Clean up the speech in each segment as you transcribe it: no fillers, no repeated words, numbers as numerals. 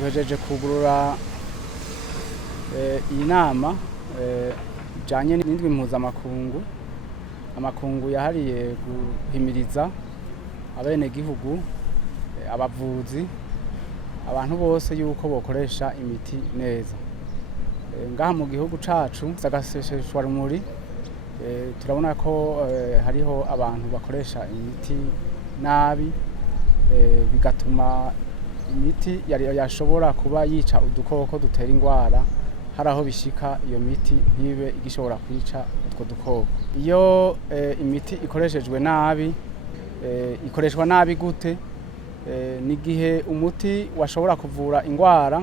duhejeje kugurura iyi nama ijanye n'indwi mpuzamakungu amakungu yahariye guhimiriza abenegihugu abavuzi abantu bose yuko bokoresha imiti neza ngaha mu gihugu cacu sagaseseshwa rumuri turabona ko hariho abantu bakoresha imiti nabi bigatuma imiti yashobora kuba yica udukoko dutera ingwara haraho bishika iyo miti ntibe igishobora kwica utwo dukoko iyo imiti ikoreshejwe nabi ikoreshwa nabi gute nigihe umuti washobora kuvura ingwara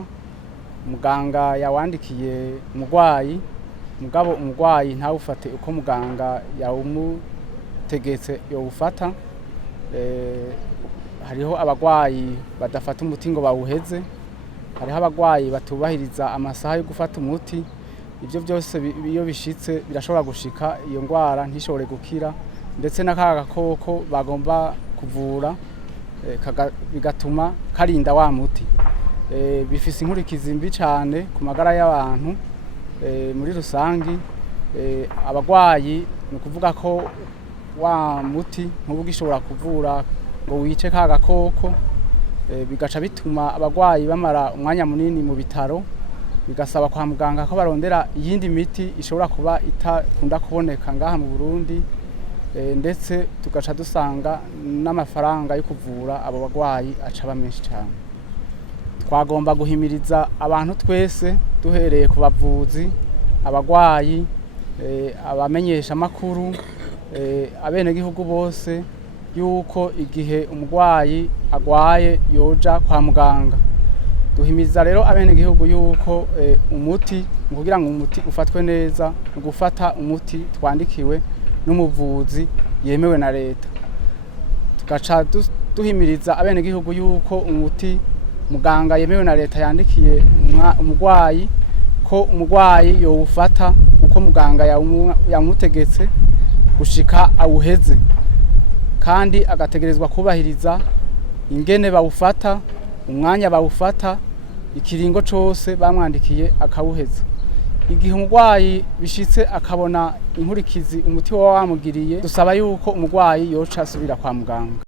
muganga yawandikiye umurwayi mugabo umurwayi ntawufate uko muganga yawumutegetse yowufata hariho abagwayi badafata umuti ngo bawuheze hariho abagwayi batubahiriza amasaha yo gufata umuti ivyo byose iyo bishitse birashobora gushika iyo ngwara ntishobore gukira ndetse n'akaga gakoko bagomba kuvura bigatuma karinda wa muti bifise inkurikizi mbi cane ku magara y'abantu muri rusangi abagwayi ni ukuvuga ko wa muti ntuba ugishobora kuvura ngo wice ka gakoko bigaca bituma abagwayi bamara umwanya munini mu bitaro bigasaba kwa muganga ko barondera iyindi miti ishobora kuba itakunda kuboneka ngaha mu Burundi ndetse tugaca dusanga n'amafaranga yo kuvura abo bagwayi acaba menshi cyane twagomba guhimiriza abantu twese duhereye ku bavuzi abagwayi abamenyesha makuru abenegihugu bose yuko igihe umurwayi agwaye yoja kwa muganga duhimiriza rero abenegihugu yuko umuti kugira ngo umuti ufatwe neza gufata umuti twandikiwe n'umuvuzi yemewe na leta tugaca duhimiriza abenegihugu yuko umuti muganga yemewe na leta yandikiye umurwayi ko umurwayi yowufata uko muganga yamutegetse gushika awuheze kandi agategerezwa kubahiriza ingene bawufata umwanya bawufata ikiringo cose bamwandikiye akawuheza igihe umurwayi bishitse akabona inkurikizi umuti wa wamugiriye dusaba yuko umurwayi yoca asubira kwa muganga.